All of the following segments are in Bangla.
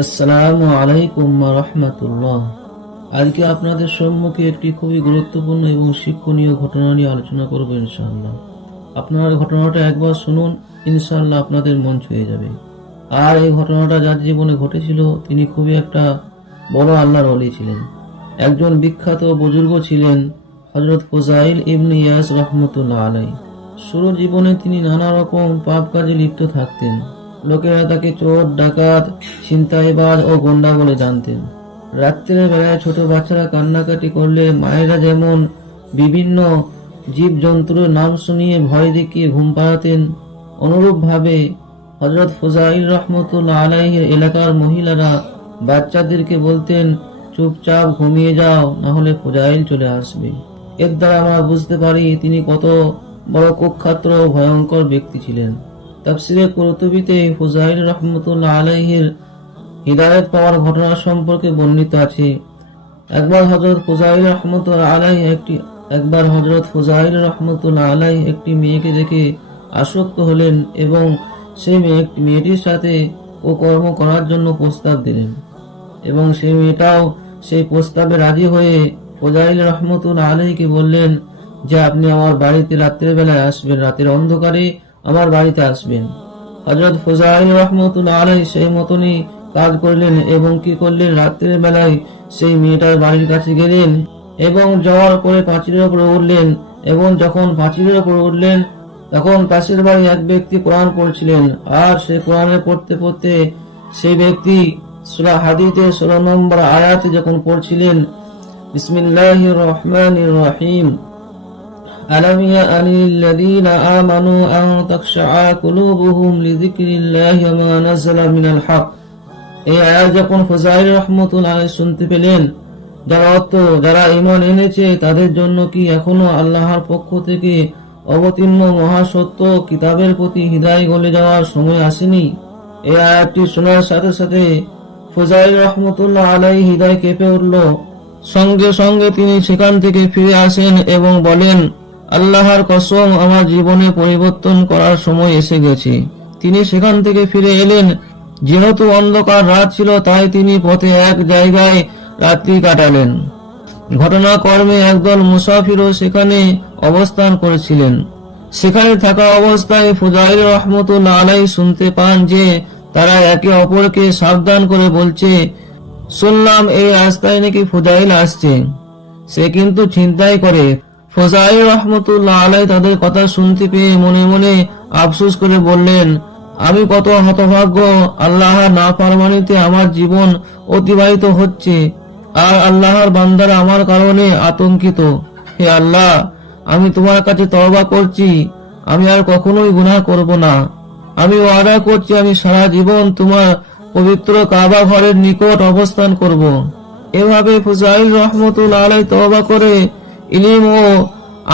আসসালামু আলাইকুম রাহমাতুল্লাহ। আজকে আপনাদের সম্মুখে একটি খুবই গুরুত্বপূর্ণ এবং শিক্ষণীয় ঘটনা নিয়ে আলোচনা করব ইনশাআল্লাহ। আপনার ঘটনাটা একবার শুনুন, ইনশাআল্লাহ আপনাদের মন ছুঁয়ে যাবে। আর এই ঘটনাটা যার জীবনে ঘটেছিল তিনি খুবই একটা বড় আল্লাহর ওলি ছিলেন। একজন বিখ্যাত বুজুর্গ ছিলেন হযরত ফুযাইল ইবনে ইয়াস রাহমাতুল্লাহ আলাইহি। শুরু জীবনে তিনি নানা রকম পাপ কাজে লিপ্ত থাকতেন। লোকেরা তাকে চোর, ডাকাত, ছিনতাইবাজ ও গুন্ডা বলে জানতেন। রাত্রের বেলায় ছোট বাচ্চারা কান্নাকাটি করলে মায়েরা যেমন বিভিন্ন জীবজন্তুর নাম শুনিয়ে ভয় দেখিয়ে ঘুম পাড়াতেন, অনুরূপভাবে হযরত ফুযাইল রাহমাতুল্লাহ আলাইহির এলাকার মহিলারা বাচ্চাদেরকে বলতেন, চুপচাপ ঘুমিয়ে যাও, না হলে ফুযাইল চলে আসবে। এর দ্বারা আমরা বুঝতে পারি তিনি কত বড় কুখ্যাত ও ভয়ঙ্কর ব্যক্তি ছিলেন। তাফসিরে কুরতুবিতে ফুযাইল রাহমাতুল্লাহ আলাইহির হিদায়াত পাওয়ার ঘটনা সম্পর্কে বর্ণিত আছে। একবার হযরত ফুযাইল রাহমাতুল্লাহ আলাইহি একটি মেয়েকে দেখে আসক্ত হলেন এবং সেই মেয়েটির সাথে কর্ম করার জন্য প্রস্তাব দিলেন এবং সেই মেয়েটাও সেই প্রস্তাবে রাজি হয়ে ফুযাইল রাহমাতুল্লাহ আলাইহিকে বললেন যে আপনি আমার বাড়িতে রাতের বেলায় আসবেন, রাতের অন্ধকারে আমার বাড়িতে আসবেন। হযরত ফুযাইল রাহমাতুল্লাহ আলাইহি সেই মতনই কাজ করলেন এবং কি করলেন, রাতের বেলায় সেই মেয়েটার বাড়ির কাছে গেলেন এবং যাওয়ার পরে পাঁচিলের উপরে উঠলেন এবং যখন পাঁচিলের উপরে উঠলেন তখন পাশের বাড়ি এক ব্যক্তি কোরআন পড়ছিলেন। আর সে কোরআনে পড়তে পড়তে সেই ব্যক্তি সূরা হাদীদের 16 নম্বর আয়াতে যখন পড়ছিলেন, বিসমিল্লাহির রহমানির রহিম, ألم يأن للذين آمنوا أن تخشع قلوبهم لذكر الله وما نزل من الحق। এই আয়াত যখন ফুযাইল রাহমাতুল্লাহ আলাইহি শুনতে পেলেন, যারা ঈমান এনেছে তাদের জন্য কি এখনো আল্লাহর পক্ষ থেকে অবতীর্ণ মহাসত্য কিতাবের প্রতি হৃদয় গলে যাওয়ার সময় আসেনি? এই আয়াতটি শোনার সাথে সাথে ফুযাইল রাহমাতুল্লাহ আলাইহি হৃদয় কেঁপে উঠল। সঙ্গে সঙ্গে তিনি সেখান থেকে ফিরে আসেন এবং বলেন, আল্লাহর কসম, আমার জীবনে পরিবর্তন করার সময় এসে গেছে। তিনি সেখান থেকে ফিরে এলেন। যেহেতু অন্ধকার রাত ছিল তাই তিনি পথে এক জায়গায় রাত্রি কাটালেন। ঘটনাক্রমে একদল মুসাফিরও সেখানে অবস্থান করেছিলেন। সেখানে থাকা অবস্থায় ফুযাইল রাহমাতুল্লাহ আলাইহি শুনতে পান যে তারা একে অপরকে সাবধান করে বলছে, শুনলাম এই রাস্তায় নাকি ফুযাইল আসছে, সে কিন্তু ছিনতাই করে। ফুযাইল রাহমাতুল্লাহ আলাইহি তাদের কথা শুনতে পেয়ে মনে মনে আফসোস করে বললেন, আমি কত হতভাগ্য, আল্লাহর নাফরমানিতে আমার জীবন অতিবাহিত হচ্ছে আর আল্লাহর বান্দারা আমার কারণে আতঙ্কিত। হে আল্লাহ, আমি তোমার কাছে তওবা করছি, আমি আর কখনোই গুনাহ করব না। আমি ওয়াদা করছি আমি সারা জীবন তোমার পবিত্র কাবা ঘরের নিকট অবস্থান করব। এভাবে ফুযাইল রাহমাতুল্লাহ আলাইহি তওবা করে ইলম ও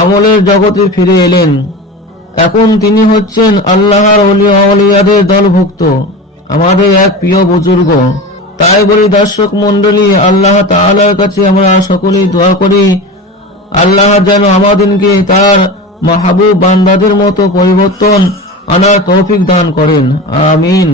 আমলের জগতে ফিরে এলেন। এখন তিনি হচ্ছেন আল্লাহর ওলি আউলিয়াদের দলভুক্ত, আমাদের এক প্রিয় বুজুর্গ। তাই বলি দর্শক মন্ডলী, আল্লাহ তাআলার কাছে আমরা সকলেই দোয়া করি আল্লাহ যেন আমাদেরকে তার মাহবুব বান্দাদের মতো পরিবর্তন আনার তৌফিক দান করেন। আমিন।